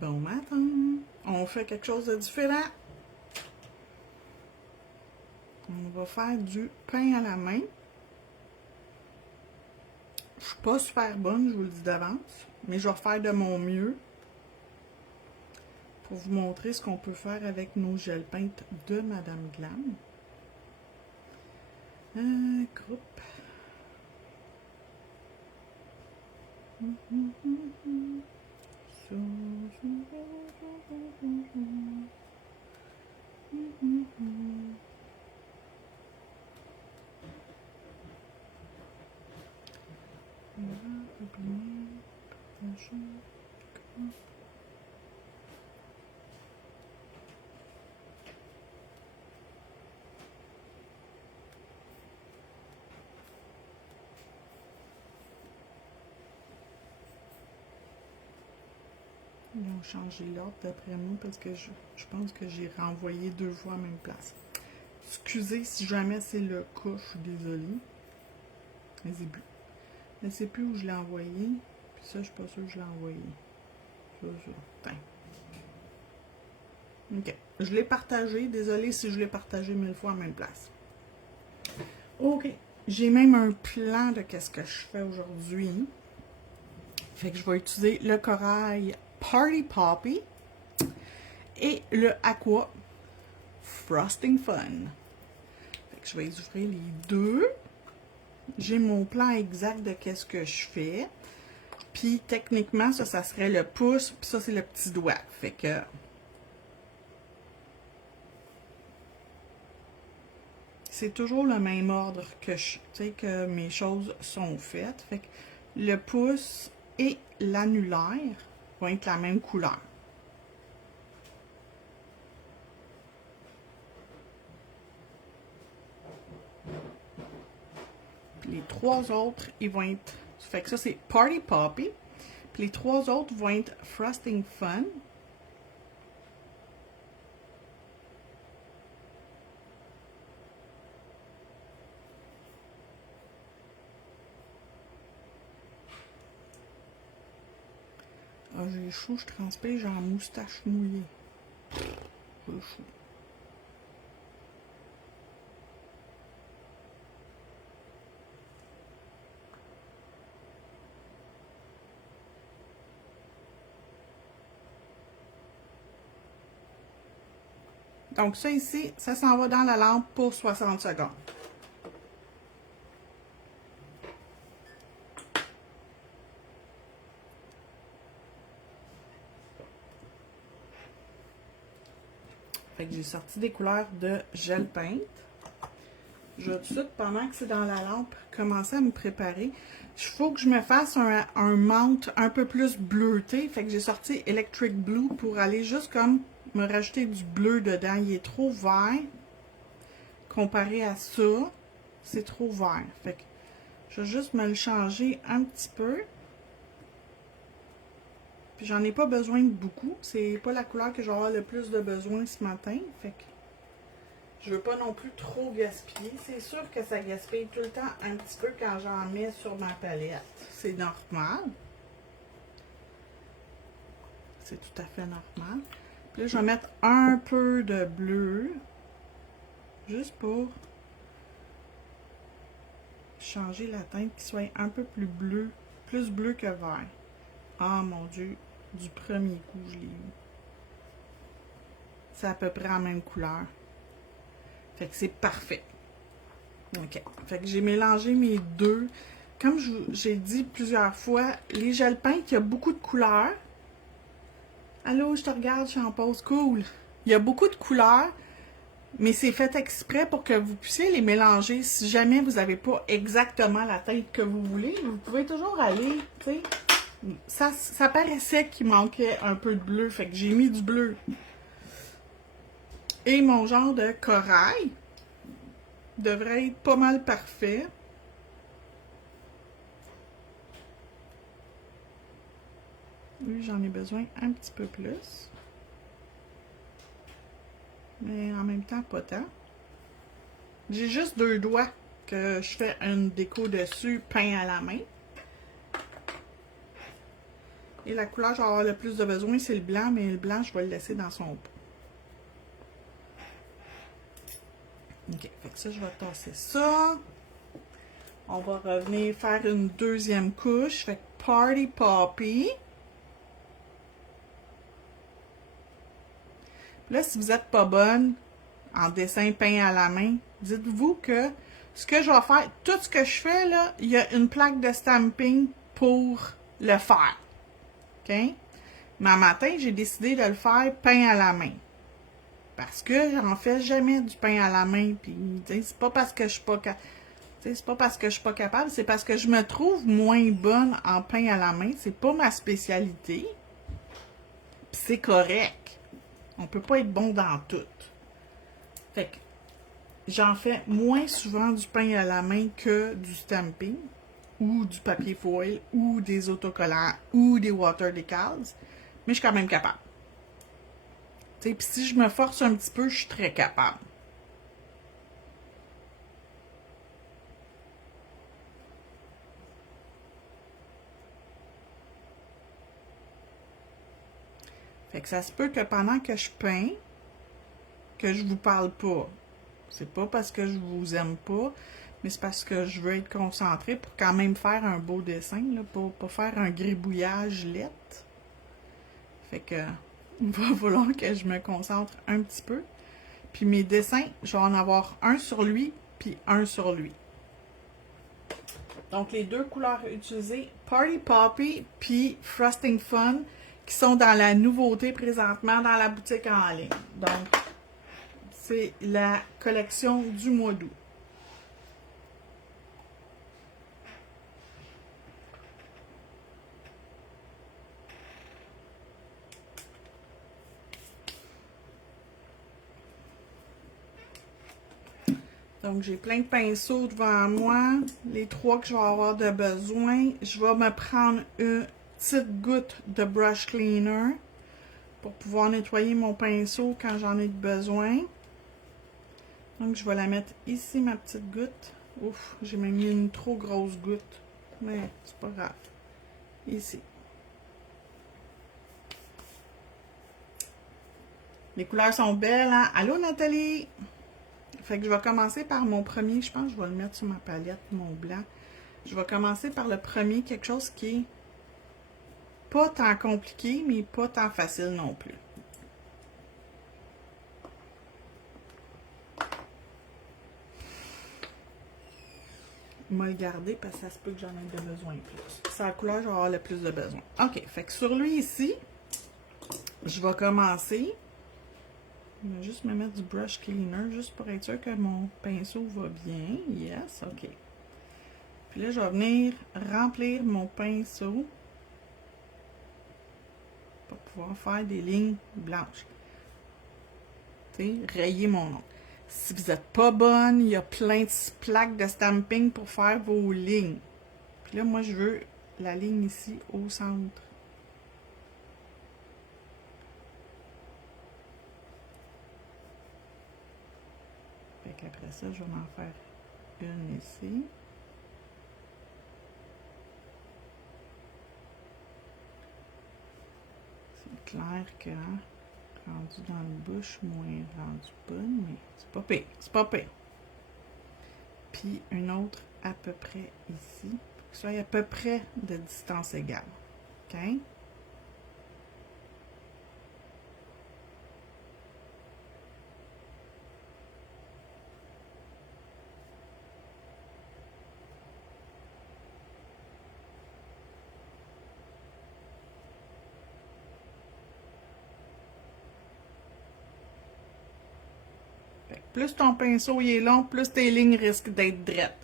Bon matin! On fait quelque chose de différent. On va faire du pain à la main. Je suis pas super bonne, je vous le dis d'avance, mais je vais faire de mon mieux pour vous montrer ce qu'on peut faire avec nos gels peintes de Madame Glam. Groupe. Ils ont changé l'ordre d'après moi parce que je pense que j'ai renvoyé 2 fois à la même place. Excusez si jamais c'est le cas, je suis désolée. Je ne sais plus où je l'ai envoyé. Puis ça, je suis pas sûre que je l'ai envoyé. Ça. Ok. Je l'ai partagé. Désolée si je l'ai partagé 1000 fois à la même place. Ok. J'ai même un plan de qu'est-ce que je fais aujourd'hui. Fait que je vais utiliser le corail Party Poppy et le Aqua Frosting Fun. Fait que je vais ouvrir les deux. J'ai mon plan exact de qu'est-ce que je fais. Puis techniquement, ça serait le pouce, puis ça, c'est le petit doigt. Fait que c'est toujours le même ordre que que mes choses sont faites. Fait que le pouce et l'annulaire vont être la même couleur. Puis les 3 autres, ils vont être... Fait que ça, c'est Party Poppy. Puis les 3 autres vont être Frosting Fun. Ah, j'ai chaud, je transpire, j'ai la moustache mouillée. C'est chaud. Donc ça ici, ça s'en va dans la lampe pour 60 secondes. Fait que j'ai sorti des couleurs de gel peinte. Je vais tout de suite, pendant que c'est dans la lampe, commencer à me préparer. Il faut que je me fasse un mount un peu plus bleuté. Fait que j'ai sorti Electric Blue pour aller juste comme me rajouter du bleu dedans. Il est trop vert. Comparé à ça, c'est trop vert. Fait que je vais juste me le changer un petit peu. Puis j'en ai pas besoin de beaucoup. C'est pas la couleur que je vais avoir le plus de besoin ce matin. Fait que je veux pas non plus trop gaspiller. C'est sûr que ça gaspille tout le temps un petit peu quand j'en mets sur ma palette. C'est normal. C'est tout à fait normal. Puis là, je vais mettre un peu de bleu. Juste pour changer la teinte qui soit un peu plus bleu. Plus bleu que vert. Ah mon Dieu. Du premier coup, je l'ai eu. C'est à peu près la même couleur. Fait que c'est parfait. OK. Fait que j'ai mélangé mes deux. Comme j'ai dit plusieurs fois, les gels peintes, il y a beaucoup de couleurs. Allô, je te regarde, je suis en pause. Cool. Il y a beaucoup de couleurs, mais c'est fait exprès pour que vous puissiez les mélanger. Si jamais vous n'avez pas exactement la teinte que vous voulez, vous pouvez toujours aller, tu sais. Ça paraissait qu'il manquait un peu de bleu, fait que j'ai mis du bleu. Et mon genre de corail devrait être pas mal parfait. Oui, j'en ai besoin un petit peu plus. Mais en même temps, pas tant. J'ai juste 2 doigts que je fais une déco dessus, peint à la main. Et la couleur que je vais avoir le plus de besoin, c'est le blanc, mais le blanc, je vais le laisser dans son pot. OK, fait que ça, je vais tasser ça. On va revenir faire une deuxième couche. Fait que Party Poppy. Là, si vous n'êtes pas bonne en dessin peint à la main, dites-vous que ce que je vais faire, tout ce que je fais, là, il y a une plaque de stamping pour le faire. OK? Mais un matin, j'ai décidé de le faire peint à la main. Parce que j'en fais jamais du pain à la main. Puis, c'est pas parce que je suis pas c'est pas parce que je suis pas capable, c'est parce que je me trouve moins bonne en pain à la main. C'est pas ma spécialité. Puis c'est correct. On peut pas être bon dans tout. Fait que j'en fais moins souvent du pain à la main que du stamping, ou du papier foil, ou des autocollants, ou des water decals. Mais je suis quand même capable. Puis si je me force un petit peu, je suis très capable. Fait que ça se peut que pendant que je peins, que je vous parle pas. C'est pas parce que je vous aime pas, mais c'est parce que je veux être concentrée pour quand même faire un beau dessin, là, pour pas faire un gribouillage lettre. Fait que il va falloir que je me concentre un petit peu. Puis mes dessins, je vais en avoir un sur lui, puis un sur lui. Donc les deux couleurs utilisées, Party Poppy puis Frosting Fun, qui sont dans la nouveauté présentement dans la boutique en ligne. Donc, c'est la collection du mois d'août. Donc, j'ai plein de pinceaux devant moi. Les trois que je vais avoir de besoin. Je vais me prendre une petite goutte de brush cleaner pour pouvoir nettoyer mon pinceau quand j'en ai besoin. Donc, je vais la mettre ici, ma petite goutte. Ouf, j'ai même mis une trop grosse goutte. Mais c'est pas grave. Ici. Les couleurs sont belles, hein? Allô, Nathalie? Fait que je vais commencer par mon premier. Je pense que je vais le mettre sur ma palette, mon blanc. Je vais commencer par le premier, quelque chose qui est pas tant compliqué, mais pas tant facile non plus. Je vais le garder parce que ça se peut que j'en ai de besoin plus. C'est la couleur que je vais avoir le plus de besoin. OK, fait que sur lui ici, je vais commencer. Je vais juste me mettre du brush cleaner, juste pour être sûr que mon pinceau va bien. Yes, OK. Puis là, je vais venir remplir mon pinceau pour pouvoir faire des lignes blanches. Tu sais, rayer mon ongle. Si vous n'êtes pas bonne, il y a plein de plaques de stamping pour faire vos lignes. Puis là, moi, je veux la ligne ici au centre. Fait qu'après ça, je vais en faire une ici. C'est clair que rendu dans la bouche, moins rendu bonne, mais c'est pas pire, c'est pas pire. Puis une autre à peu près ici, pour que ce soit à peu près de distance égale. OK? Plus ton pinceau il est long, plus tes lignes risquent d'être drettes.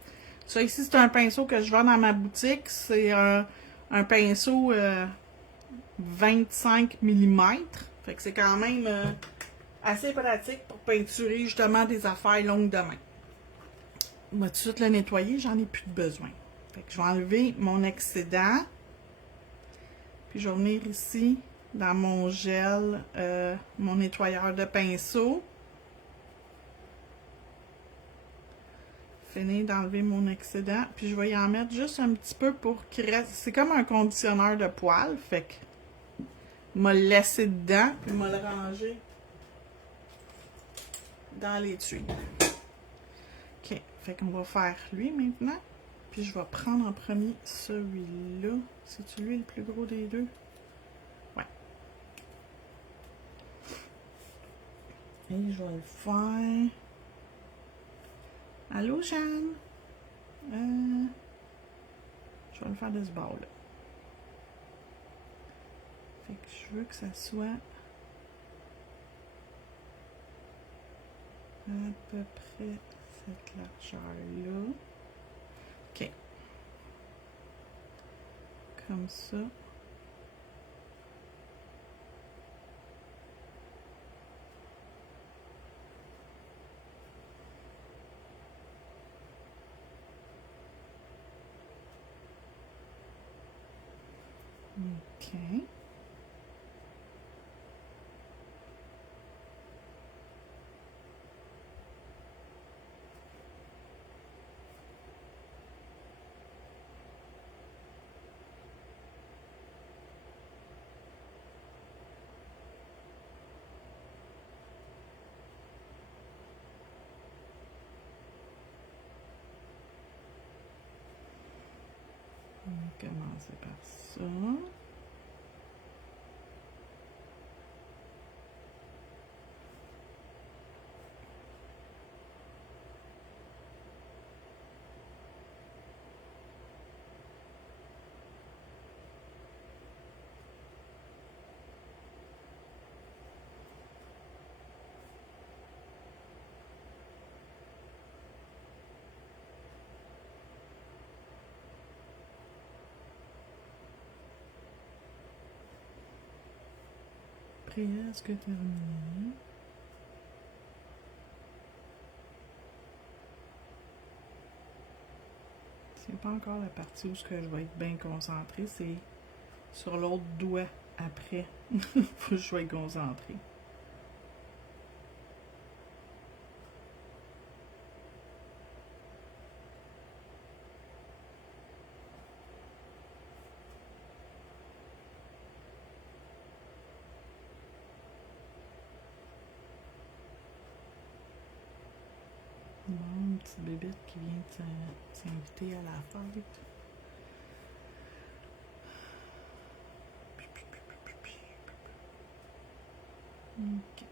Ça ici, c'est un pinceau que je vends dans ma boutique. C'est un pinceau 25 mm. Fait que c'est quand même assez pratique pour peinturer justement des affaires longues de main. On va tout de suite le nettoyer, j'en ai plus de besoin. Fait que je vais enlever mon excédent. Puis je vais venir ici dans mon gel, mon nettoyeur de pinceau. Finir d'enlever mon excédent, puis je vais y en mettre juste un petit peu pour qu'il reste. C'est comme un conditionneur de poils, fait que m'a le laissé dedans, puis m'a le rangé dans les tuyaux. OK, fait qu'on va faire lui maintenant. Puis je vais prendre en premier celui-là. C'est-tu lui le plus gros des deux? Ouais. Et je vais le faire... Allô, Jeanne? Je vais le faire de ce bord-là. Fait que je veux que ça soit à peu près cette largeur-là. OK. Comme ça. OK. On va commencer par ça. Presque terminé. C'est pas encore la partie où je vais être bien concentrée, c'est sur l'autre doigt après. Faut que je sois concentrée. Bon, une petite bébête qui vient de s'inviter à la fête. OK.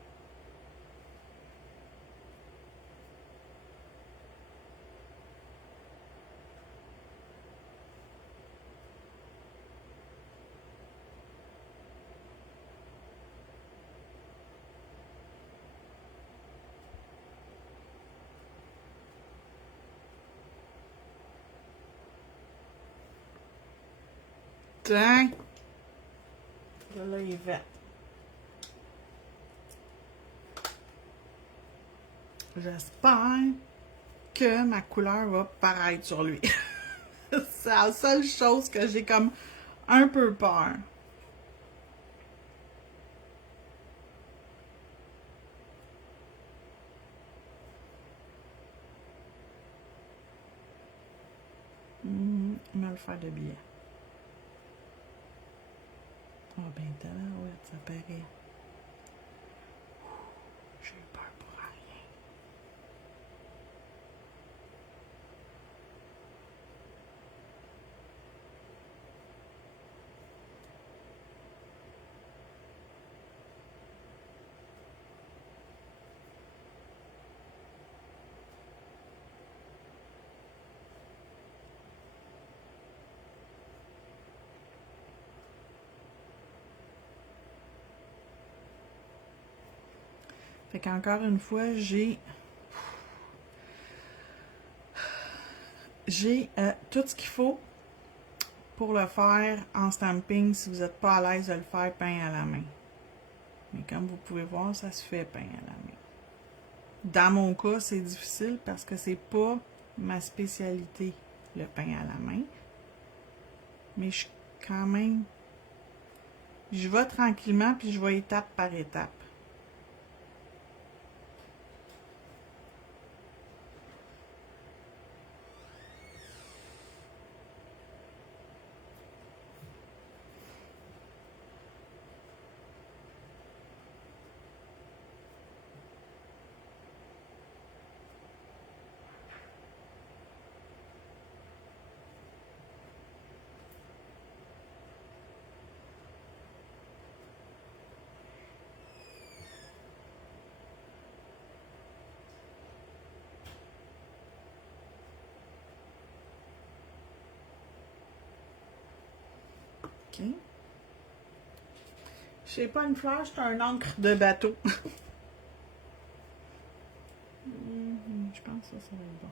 Tiens! Là, il est fait. J'espère que ma couleur va paraître sur lui. C'est la seule chose que j'ai comme un peu peur. Me le faire de biais. Oh ben t'as là, ouais, ça paraît. J'ai eu peur pour rien. Fait qu'encore une fois, j'ai tout ce qu'il faut pour le faire en stamping si vous n'êtes pas à l'aise de le faire peint à la main. Mais comme vous pouvez voir, ça se fait peint à la main. Dans mon cas, c'est difficile parce que c'est pas ma spécialité, le pain à la main. Mais je quand même, je vais tranquillement puis je vais étape par étape. OK. C'est pas une fleur, c'est un encre de bateau. Je pense que ça va être bon.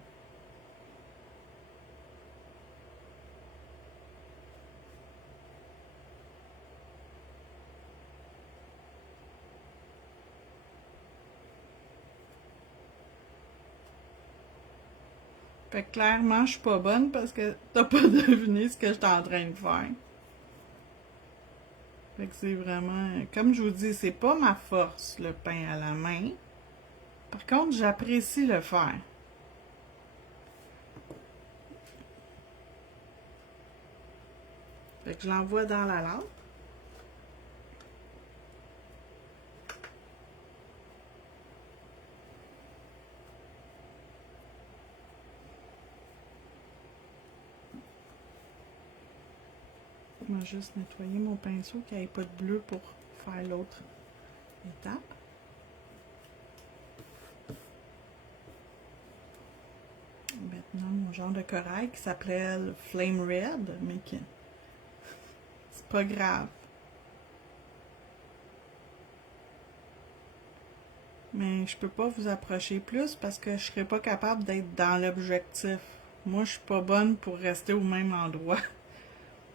Fait que clairement, je suis pas bonne parce que t'as pas deviné ce que j'étais en train de faire. Fait que c'est vraiment... Comme je vous dis, c'est pas ma force, le pain à la main. Par contre, j'apprécie le faire. Fait que je l'envoie dans la lampe. Je vais juste nettoyer mon pinceau qu'il n'y ait pas de bleu pour faire l'autre étape. Maintenant, mon genre de corail qui s'appelle Flame Red, mais qui... c'est pas grave. Mais je peux pas vous approcher plus parce que je serais pas capable d'être dans l'objectif. Moi, je suis pas bonne pour rester au même endroit.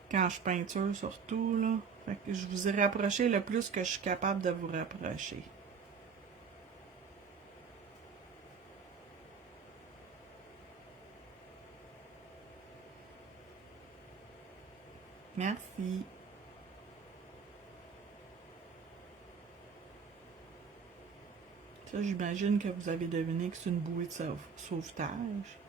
Quand je peinture, surtout, là. Fait que je vous ai rapproché le plus que je suis capable de vous rapprocher. Merci. Ça, j'imagine que vous avez deviné que c'est une bouée de sauvetage.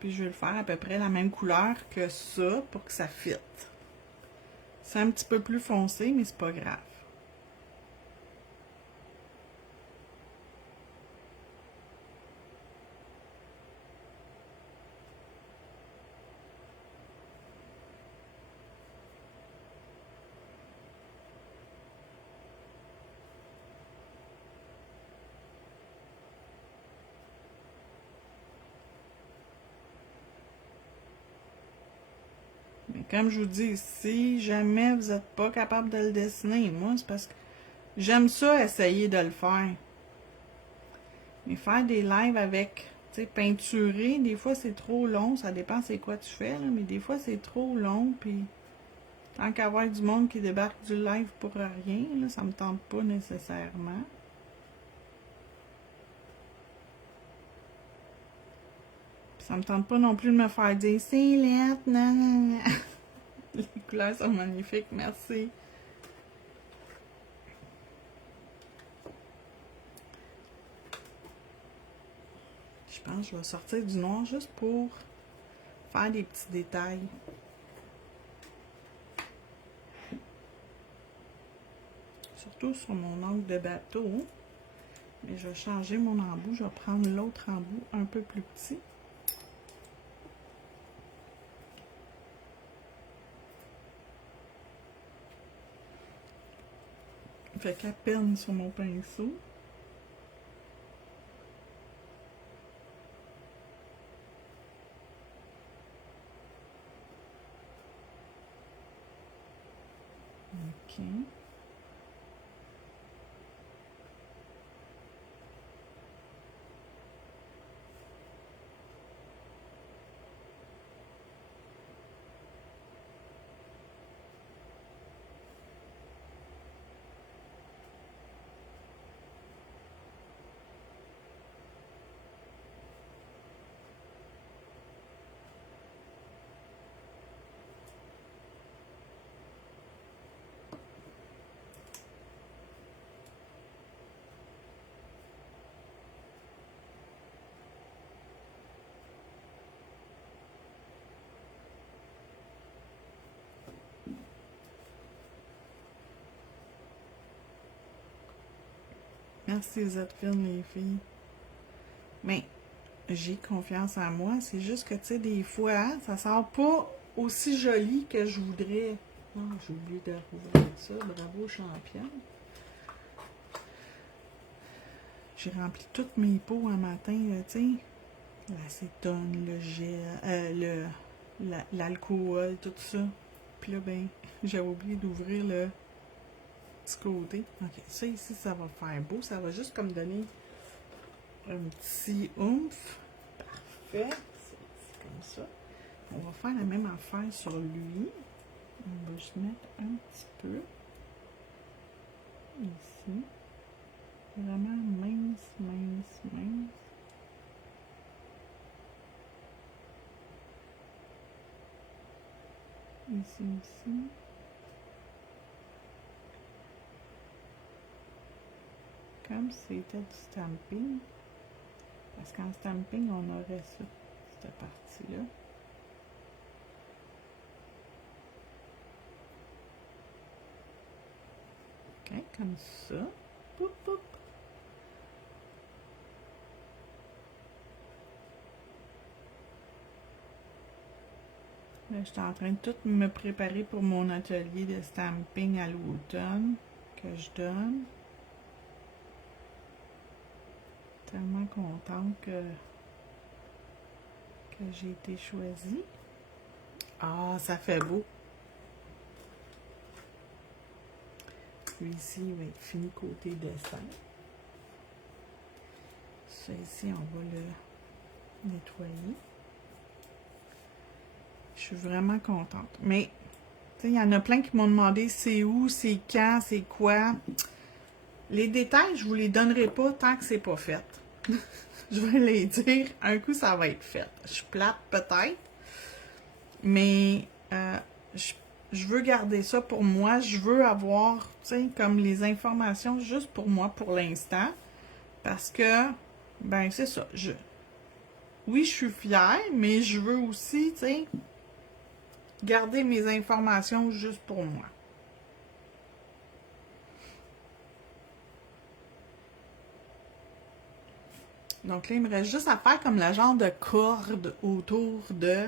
Puis je vais le faire à peu près la même couleur que ça pour que ça fitte. C'est un petit peu plus foncé, mais c'est pas grave. Mais comme je vous dis, si jamais vous n'êtes pas capable de le dessiner, moi, c'est parce que j'aime ça essayer de le faire. Mais faire des lives avec, tu sais, peinturer, des fois c'est trop long, ça dépend c'est quoi tu fais, là, mais des fois c'est trop long, puis tant qu'à avoir du monde qui débarque du live pour rien, là, ça me tente pas nécessairement. Puis ça me tente pas non plus de me faire dire c'est lettre, non, non, non. Les couleurs sont magnifiques, merci. Je pense que je vais sortir du noir juste pour faire des petits détails. Surtout sur mon angle de bateau. Mais je vais changer mon embout. Je vais prendre l'autre embout un peu plus petit. Fait qu'à peine sur mon pinceau. OK. Merci, vous êtes fines, les filles. Mais j'ai confiance en moi. C'est juste que, tu sais, des fois, ça sort pas aussi joli que je voudrais. Non, j'ai oublié de rouvrir ça. Bravo, championne. J'ai rempli toutes mes pots un matin, tu sais. L'acétone, le gel, l'alcool, tout ça. Puis là, ben, j'avais oublié d'ouvrir le petit côté. Ok, ça ici, ça va faire beau. Ça va juste comme donner un petit oomph. Parfait. C'est comme ça. On va faire la même affaire sur lui. On va juste mettre un petit peu. Ici. Vraiment mince, mince, mince. Ici, ici. Comme si c'était du stamping. Parce qu'en stamping, on aurait ça, cette partie-là. Ok, comme ça. Poup, poup. Là, je suis en train de tout me préparer pour mon atelier de stamping à l'automne que je donne. Tellement contente que j'ai été choisie. Ah, ça fait beau. Puis ici, il va être fini côté dessin. Ça ici, on va le nettoyer. Je suis vraiment contente. Mais, tu sais, il y en a plein qui m'ont demandé c'est où, c'est quand, c'est quoi. Les détails, je vous les donnerai pas tant que c'est pas fait. Je vais les dire. Un coup, ça va être fait. Je suis plate, peut-être. Mais, je veux garder ça pour moi. Je veux avoir, tu sais, comme les informations juste pour moi pour l'instant. Parce que, ben, c'est ça. Oui, je suis fière, mais je veux aussi, tu sais, garder mes informations juste pour moi. Donc là, il me reste juste à faire comme le genre de corde autour de...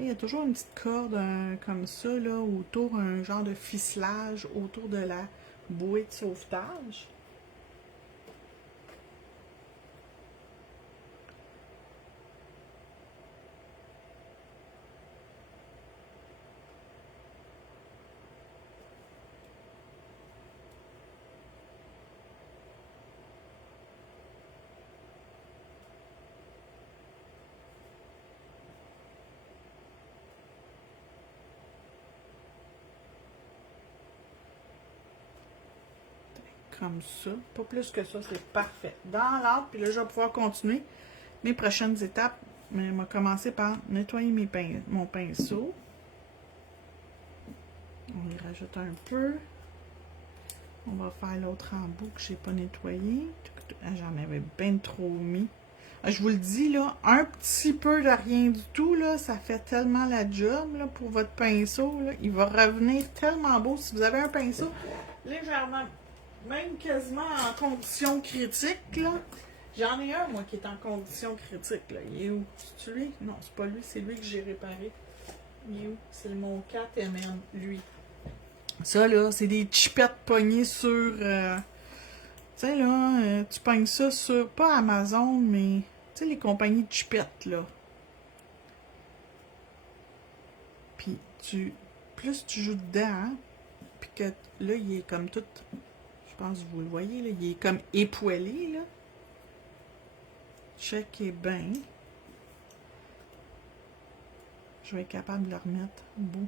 Il y a toujours une petite corde comme ça, là, autour, un genre de ficelage autour de la bouée de sauvetage. Comme ça. Pas plus que ça, c'est parfait. Dans l'ordre, puis là, je vais pouvoir continuer mes prochaines étapes. Mais on va commencer par nettoyer mon pinceau. On y rajoute un peu. On va faire l'autre embout que je n'ai pas nettoyé. J'en avais bien trop mis. Je vous le dis, là, un petit peu de rien du tout, là, ça fait tellement la job là, pour votre pinceau. Là. Il va revenir tellement beau. Si vous avez un pinceau légèrement, même quasiment en condition critique, là. J'en ai un, moi, qui est en condition critique. Là. Il est où? C'est lui? Non, c'est pas lui, c'est lui que j'ai réparé. Il est où? C'est mon 4mm, lui. Ça, là, c'est des chipettes pognées sur... tu sais, là, tu pognes ça sur... Pas Amazon, mais... Tu sais, les compagnies de chipettes, là. Puis, plus tu joues dedans, hein, puis que là, il est comme tout... Je pense que vous le voyez, là. Il est comme époilé, là. Checkez bien. Je vais être capable de le remettre beau.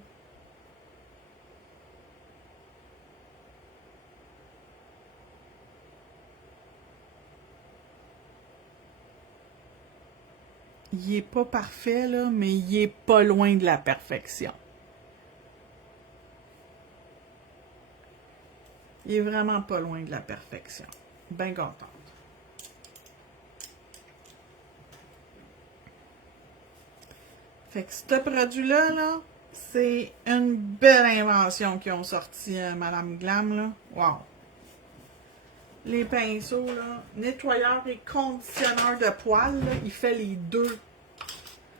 Il est pas parfait, là, mais il est pas loin de la perfection. Il est vraiment pas loin de la perfection. Bien contente. Fait que ce produit-là, là, c'est une belle invention qu'ils ont sorti, Madame Glam, là. Wow! Les pinceaux, là, nettoyeur et conditionneur de poils, là, il fait les deux.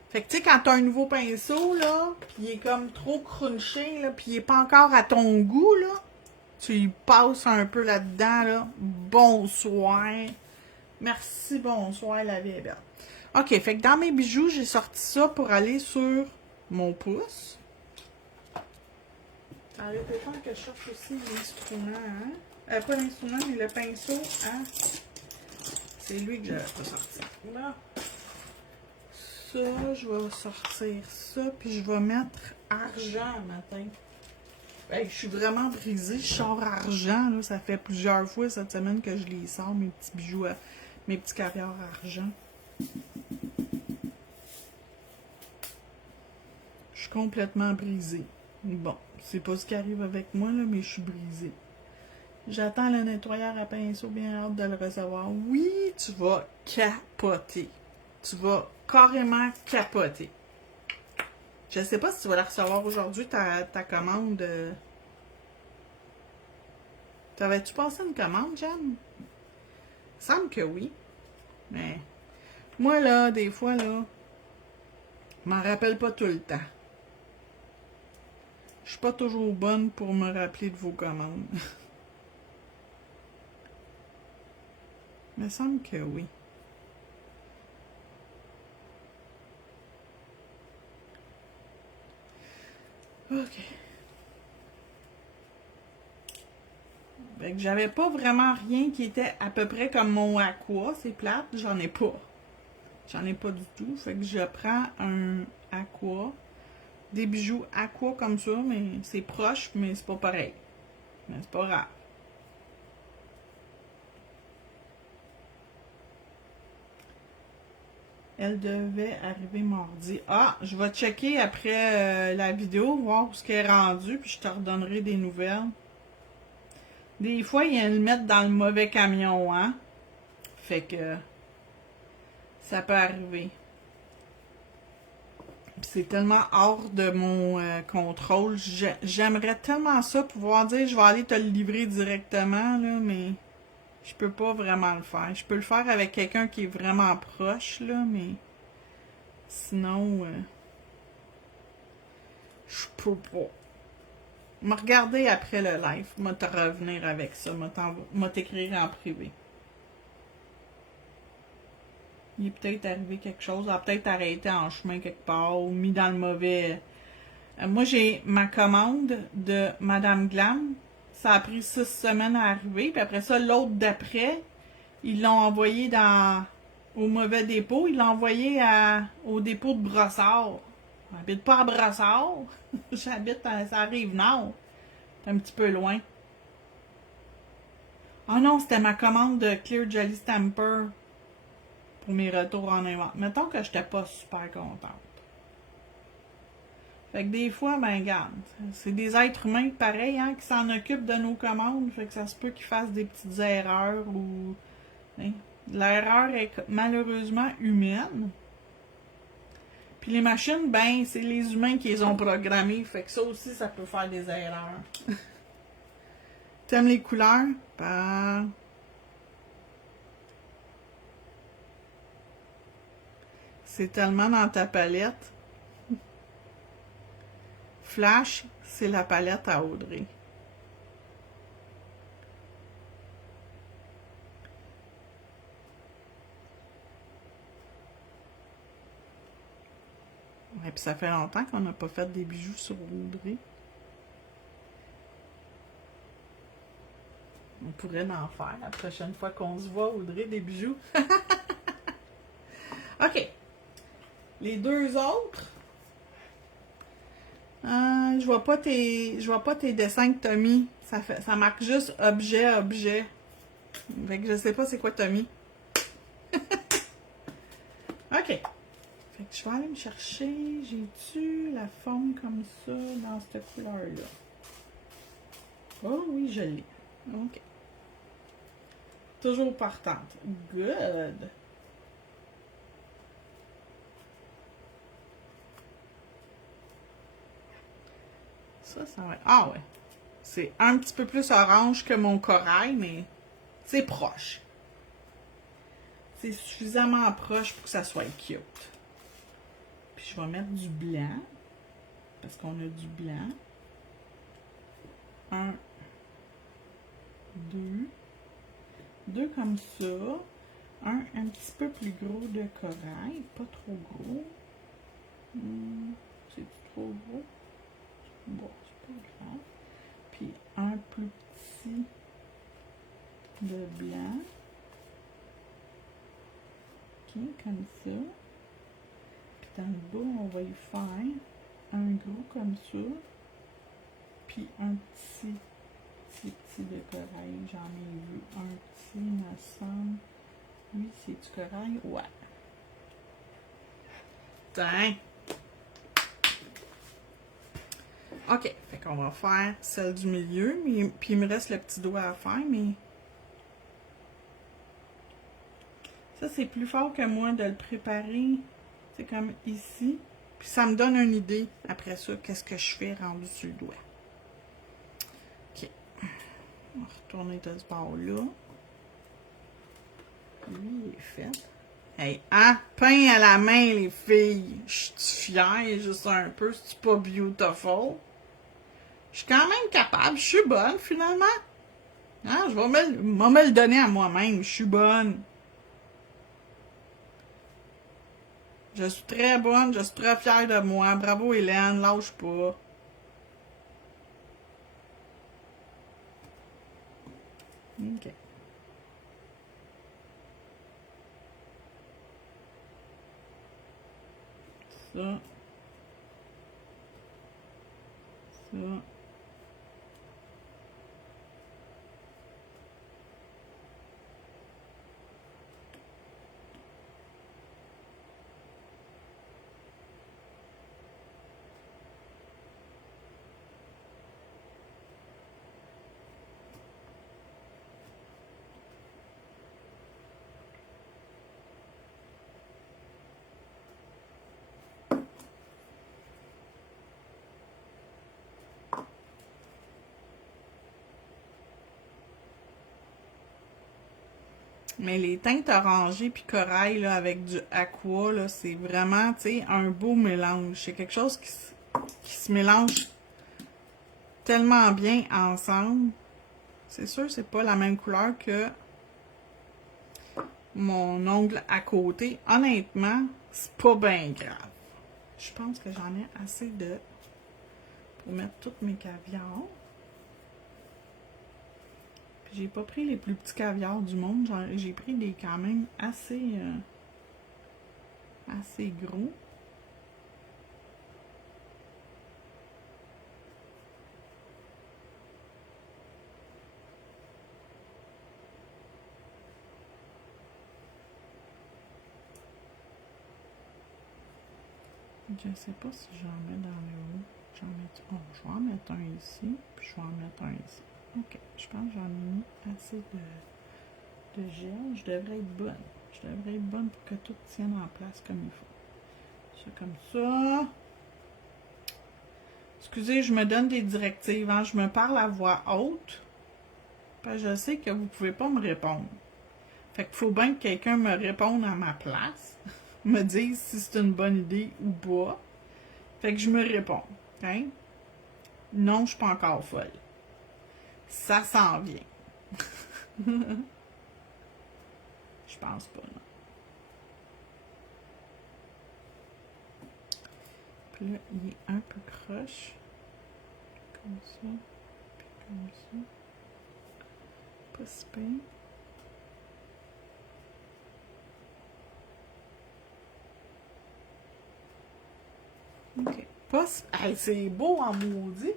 Fait que, tu sais, quand t'as un nouveau pinceau, là, pis il est comme trop crunché, là, pis il est pas encore à ton goût, là, tu y passes un peu là-dedans, là. Bonsoir! Merci, bonsoir, la vie est belle. OK, fait que dans mes bijoux, j'ai sorti ça pour aller sur mon pouce. Arrêtez pas que je cherche aussi l'instrument, hein? Pas l'instrument, mais le pinceau, hein? C'est lui que j'avais pas sorti. Là. Ça, je vais sortir ça, puis je vais mettre argent matin. Hey, je suis vraiment brisée. Je sors argent, là. Ça fait plusieurs fois cette semaine que je les sors, mes petits bijoux, mes petits caviars argent. Je suis complètement brisée. Bon, c'est pas ce qui arrive avec moi, là, mais je suis brisée. J'attends le nettoyeur à pinceau, bien hâte de le recevoir. Oui, tu vas capoter. Tu vas carrément capoter. Je sais pas si tu vas la recevoir aujourd'hui, ta commande. T'avais-tu passé une commande, Jeanne? Il semble que oui. Mais moi, là, des fois, là, je m'en rappelle pas tout le temps. Je suis pas toujours bonne pour me rappeler de vos commandes. Il me semble que oui. OK. Fait que j'avais pas vraiment rien qui était à peu près comme mon aqua. C'est plate, j'en ai pas. J'en ai pas du tout. Fait que je prends un aqua. Des bijoux aqua comme ça, mais c'est proche, mais c'est pas pareil. Mais c'est pas grave. Elle devait arriver mardi. Ah, je vais checker après la vidéo, voir où ce qu'elle est rendue, puis je te redonnerai des nouvelles. Des fois, ils le mettent dans le mauvais camion, hein? Fait que ça peut arriver. C'est tellement hors de mon contrôle. J'aimerais tellement ça, pouvoir dire je vais aller te le livrer directement, là, mais je peux pas vraiment le faire. Je peux le faire avec quelqu'un qui est vraiment proche, là, mais sinon, je peux pas. Me regarder après le live, m'a te revenir avec ça, m'a t'écrire en privé. Il est peut-être arrivé quelque chose, il a peut-être arrêté en chemin quelque part ou mis dans le mauvais. Moi, j'ai ma commande de Madame Glam. Ça a pris 6 semaines à arriver. Puis après ça, l'autre d'après, ils l'ont envoyé au mauvais dépôt. Ils l'ont envoyé au dépôt de Brossard. J'habite pas à Brossard. J'habite ça arrive nord. C'est un petit peu loin. Ah non, c'était ma commande de Clear Jelly Stamper pour mes retours en inventaire. Mettons que j'étais pas super contente. Fait que des fois, ben regarde, c'est des êtres humains pareils, hein, qui s'en occupent de nos commandes. Fait que ça se peut qu'ils fassent des petites erreurs ou. Hein. L'erreur est malheureusement humaine. Puis les machines, ben, c'est les humains qui les ont programmées. Fait que ça aussi, ça peut faire des erreurs. T'aimes les couleurs? Ben. C'est tellement dans ta palette. Flash, c'est la palette à Audrey. Et puis ça fait longtemps qu'on n'a pas fait des bijoux sur Audrey. On pourrait en faire la prochaine fois qu'on se voit, Audrey, des bijoux. OK. Les deux autres. Je vois pas tes dessins que t'as mis. Ça marque juste objet, objet. Fait que je sais pas c'est quoi t'as mis. OK. Fait que je vais aller me chercher. J'ai-tu la forme comme ça dans cette couleur-là? Oh oui, je l'ai. OK. Toujours partante. Good. Ça va être... Ah ouais. C'est un petit peu plus orange que mon corail, mais c'est proche. C'est suffisamment proche pour que ça soit cute. Puis je vais mettre du blanc. Parce qu'on a du blanc. 1, 2. 2 comme ça. un petit peu plus gros de corail, pas trop gros. C'est trop gros? Bon, c'est pas grave. Puis un plus petit de blanc. Ok, comme ça. Puis dans le bas, on va y faire un gros comme ça. Puis un petit de corail. J'en ai vu un petit, me semble. Oui, c'est du corail? Ouais. Tiens! OK. Fait qu'on va faire celle du milieu. Puis il me reste le petit doigt à faire, mais... Ça, c'est plus fort que moi de le préparer. C'est comme ici. Puis ça me donne une idée, après ça, qu'est-ce que je fais rendu sur le doigt. OK. On va retourner de ce bord-là. Lui, il est fait. Hey, hein? Pain à la main, les filles. Je suis fière, juste un peu. C'est pas beautiful. Je suis quand même capable. Je suis bonne, finalement. Hein? Je vais me le donner à moi-même. Je suis bonne. Je suis très bonne. Je suis très fière de moi. Bravo, Hélène. Lâche pas. OK. Ça. Ça. Mais les teintes orangées puis corail là, avec du aqua, là, c'est vraiment, tu sais, un beau mélange. C'est quelque chose qui se mélange tellement bien ensemble. C'est sûr, c'est pas la même couleur que mon ongle à côté. Honnêtement, c'est pas bien grave. Je pense que j'en ai assez pour mettre tous mes caviars. J'ai pas pris les plus petits caviars du monde. J'ai pris des quand même assez gros. Je sais pas si j'en mets dans le haut. Je vais en mettre un ici, puis je vais en mettre un ici. Ok, je pense que j'en ai mis assez de gel. Je devrais être bonne. Je devrais être bonne pour que tout tienne en place comme il faut. Ça comme ça. Excusez, je me donne des directives. Hein? Je me parle à voix haute. Parce que je sais que vous pouvez pas me répondre. Fait qu'il faut bien que quelqu'un me réponde à ma place. Me dise si c'est une bonne idée ou pas. Fait que je me réponds. Hein? Non, je suis pas encore folle. Ça s'en vient. Je pense pas, non. Puis là, il est un peu croche. Comme ça. Puis comme ça. Pas si pire. OK. Pas si... Hey, c'est beau en maudit.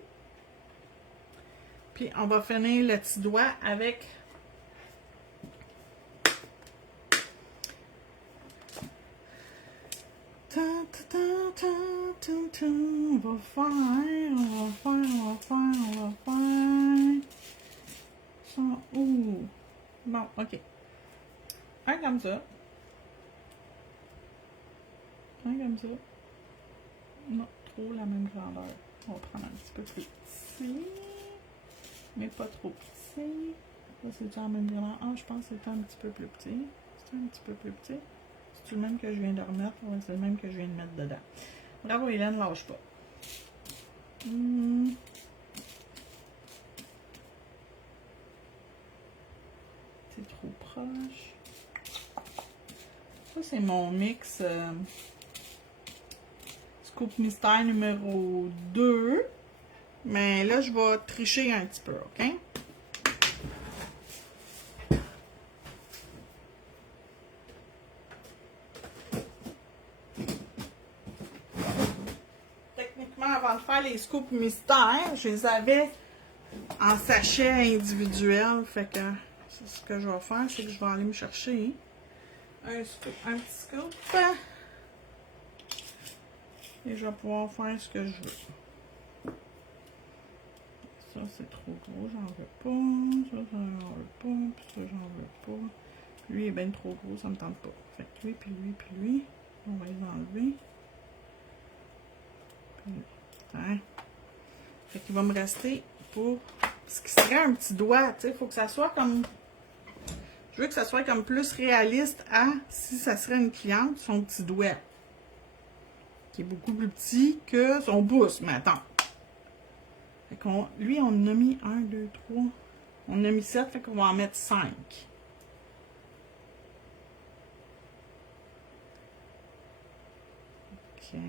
Puis on va finir le petit doigt avec... On va faire. Ça, ouh. Bon, OK. Un comme ça. Un comme ça. Non, trop la même grandeur. On va prendre un petit peu plus petit. Mais pas trop petit. Ça, c'est la même grandeur. Ah, je pense que c'est un petit peu plus petit. C'est un petit peu plus petit. C'est le même que je viens de remettre. Ouais, c'est le même que je viens de mettre dedans. Bravo, Hélène, lâche pas. C'est trop proche. Ça, c'est mon mix Scoop Mystère numéro 2. Mais là, je vais tricher un petit peu, OK? Techniquement, avant de faire les scoops mystères, je les avais en sachet individuel. Fait que ce que je vais faire, c'est que je vais aller me chercher un petit scoop. Et je vais pouvoir faire ce que je veux. Ça, c'est trop gros, j'en veux pas. Ça, j'en veux pas. Puis ça, j'en veux pas. Lui est bien trop gros, ça me tente pas. Fait que lui, puis lui, puis lui. On va les enlever. Puis là. Hein? Fait qu'il va me rester pour ce qui serait un petit doigt. Tu sais, il faut que ça soit comme... Je veux que ça soit comme plus réaliste à si ça serait une cliente, son petit doigt. Qui est beaucoup plus petit que son pouce, mais attends. Fait qu'on, lui, on en a mis 1, 2, 3. On en a mis 7, fait qu'on va en mettre 5. OK.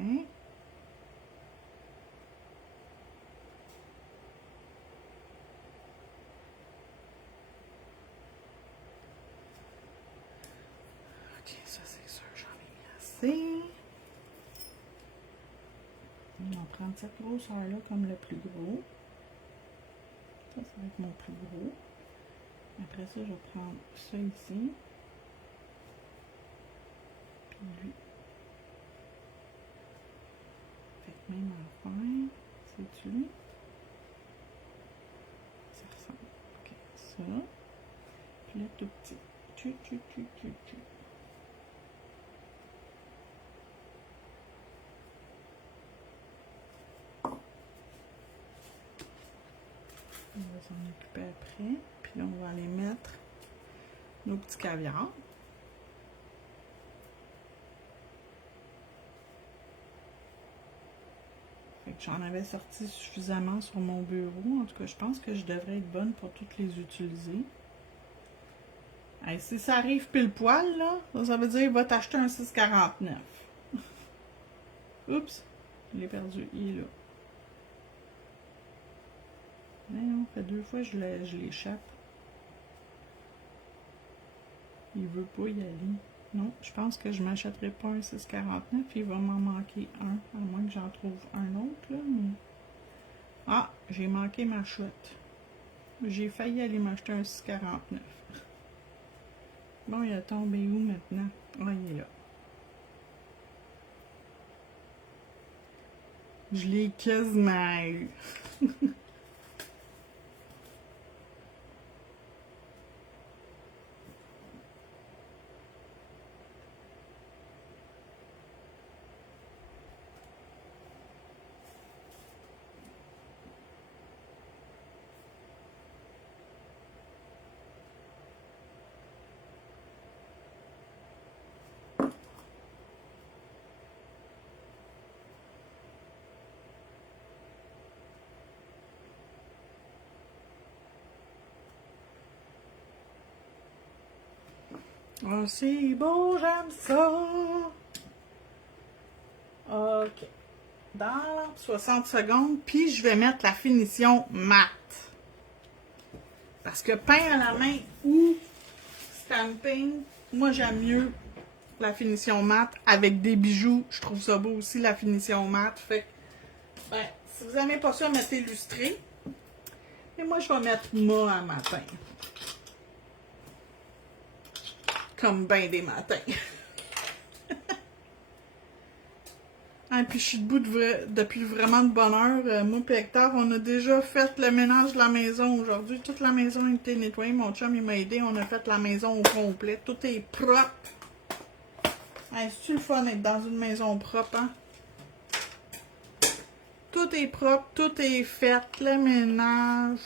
OK, ça c'est sûr, j'en ai mis assez. On va prendre cette grosseur-là comme le plus gros. Ça va être mon plus gros. Après ça, je vais prendre ça ici. Puis lui. Fait que même affaire. C'est lui. Ça ressemble. OK, ça. Puis là, tout petit. Tu. On va s'en occuper après. Puis là, on va aller mettre nos petits caviars. Fait que j'en avais sorti suffisamment sur mon bureau. En tout cas, je pense que je devrais être bonne pour toutes les utiliser. Hey, si ça arrive pile poil, là, ça veut dire qu'il va t'acheter un 6,49. Oups, je l'ai perdu. Il est là. Mais non, ça fait 2 fois que je l'échappe. Il veut pas y aller. Non, je pense que je ne m'achèterai pas un 6,49. Il va m'en manquer un. À moins que j'en trouve un autre, là. Mais... Ah, j'ai manqué ma chouette. J'ai failli aller m'acheter un 6,49. Bon, il a tombé où maintenant? Ah, il est là. Je l'ai quasiment eu. Oh, c'est beau, j'aime ça. OK. Dans 60 secondes, puis je vais mettre la finition mat. Parce que peint à la main ou stamping, moi j'aime mieux la finition mat avec des bijoux. Je trouve ça beau aussi, la finition mat. Fait que, ben, si vous n'aimez pas ça, mettez lustré. Et moi, je vais mettre mat à matin. Comme ben des matins. Ah, puis je suis debout depuis vraiment de bonne heure. Moi et Hector, on a déjà fait le ménage de la maison aujourd'hui. Toute la maison a été nettoyée. Mon chum, il m'a aidé. On a fait la maison au complet. Tout est propre. Hey, c'est-tu le fun d'être dans une maison propre, hein? Tout est propre, tout est fait. Le ménage.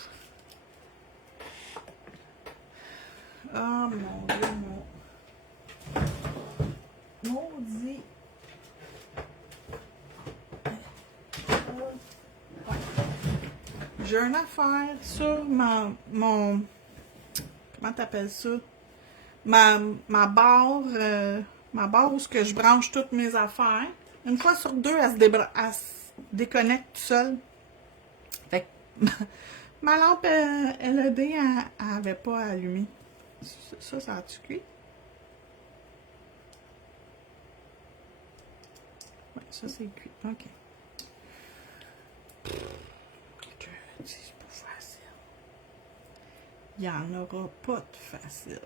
Oh mon Dieu, maudit. J'ai une affaire sur mon... Comment t'appelles ça? Ma barre ma barre où je branche toutes mes affaires. Une fois sur deux, elle se déconnecte toute seule. Fait que ma lampe LED, elle n'avait pas allumé. Ça a-tu cuit? Oui, ça c'est cuit. OK. C'est pas facile. Il n'y en aura pas de facile.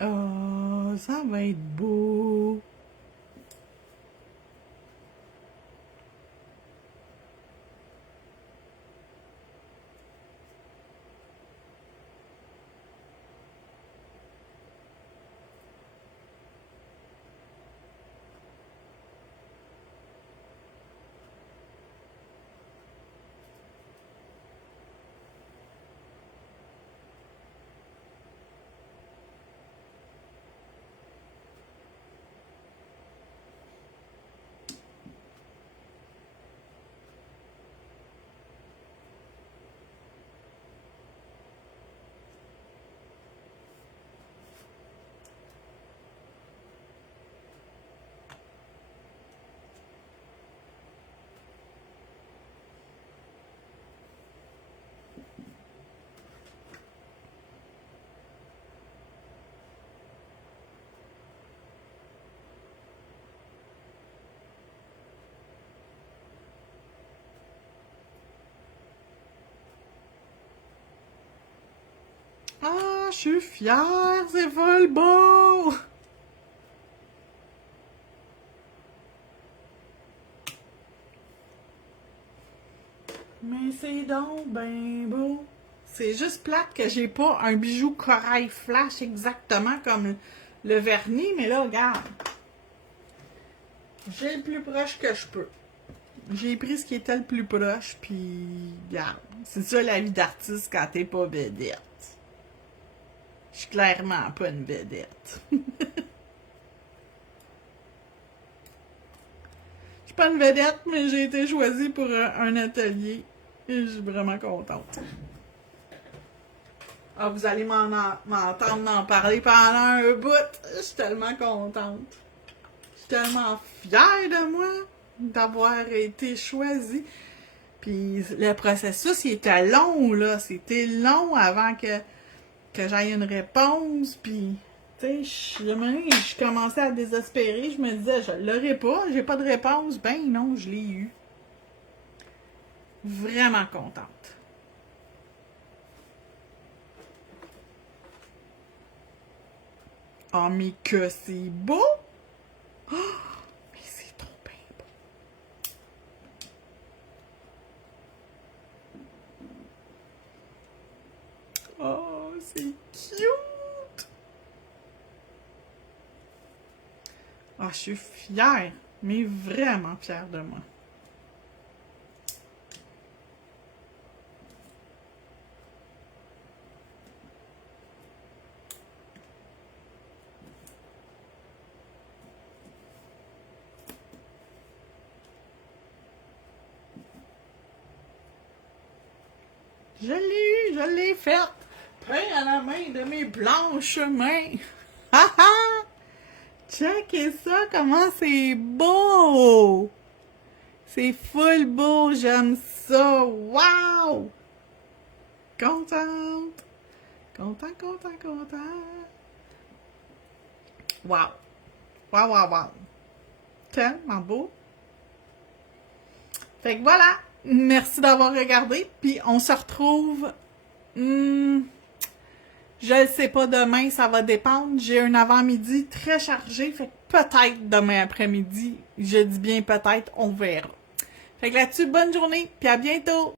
Oh, ça va être beau. Ah, je suis fière, c'est full beau! Mais c'est donc ben beau. C'est juste plate que j'ai pas un bijou corail flash exactement comme le vernis, mais là, regarde. J'ai le plus proche que je peux. J'ai pris ce qui était le plus proche, puis regarde. C'est ça la vie d'artiste quand t'es pas vedette. Je suis clairement pas une vedette. Je suis pas une vedette, mais j'ai été choisie pour un atelier. Et je suis vraiment contente. Ah, vous allez m'entendre en parler pendant un bout. Je suis tellement contente. Je suis tellement fière de moi d'avoir été choisie. Puis le processus, il était long, là. C'était long avant que j'aille une réponse. Puis, tu sais, je commençais à désespérer. Je me disais, je l'aurai pas, j'ai pas de réponse. Ben non, je l'ai eu. Vraiment contente. Oh, mais que c'est beau! Oh, mais c'est trop bien beau! Oh, c'est cute! Oh, je suis fière, mais vraiment fière de moi. Je l'ai faite! Pain à la main de mes blanches mains! Ha ha! Checkez ça, comment c'est beau! C'est full beau, j'aime ça! Wow! Contente! Content! Wow! Wow! Tellement beau! Fait que voilà! Merci d'avoir regardé, puis on se retrouve... je le sais pas demain, ça va dépendre. J'ai un avant-midi très chargé, fait que peut-être demain après-midi. Je dis bien peut-être, on verra. Fait que là-dessus, bonne journée, puis à bientôt!